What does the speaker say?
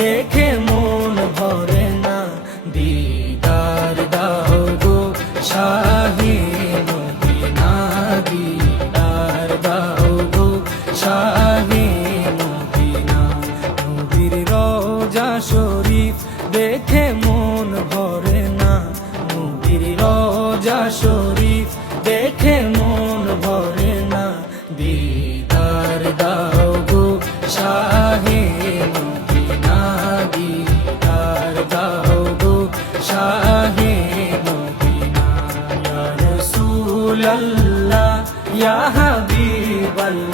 দেখে মন ভরে না। দিদার দাও গো শাহে মদিনা, দিদার দাও গো শাহে মদিনা। নবীর রওজা শরীফ দেখে মন ভরে না। নবীর রওজা শরীফ দেখে মন ভরে না। দিদার দাও গো শাহে মদিনা, দিদার দাও গো শাহে মদিনা। ইয়া রাসূলাল্লাহ ইয়া হাবিবাল্লাহ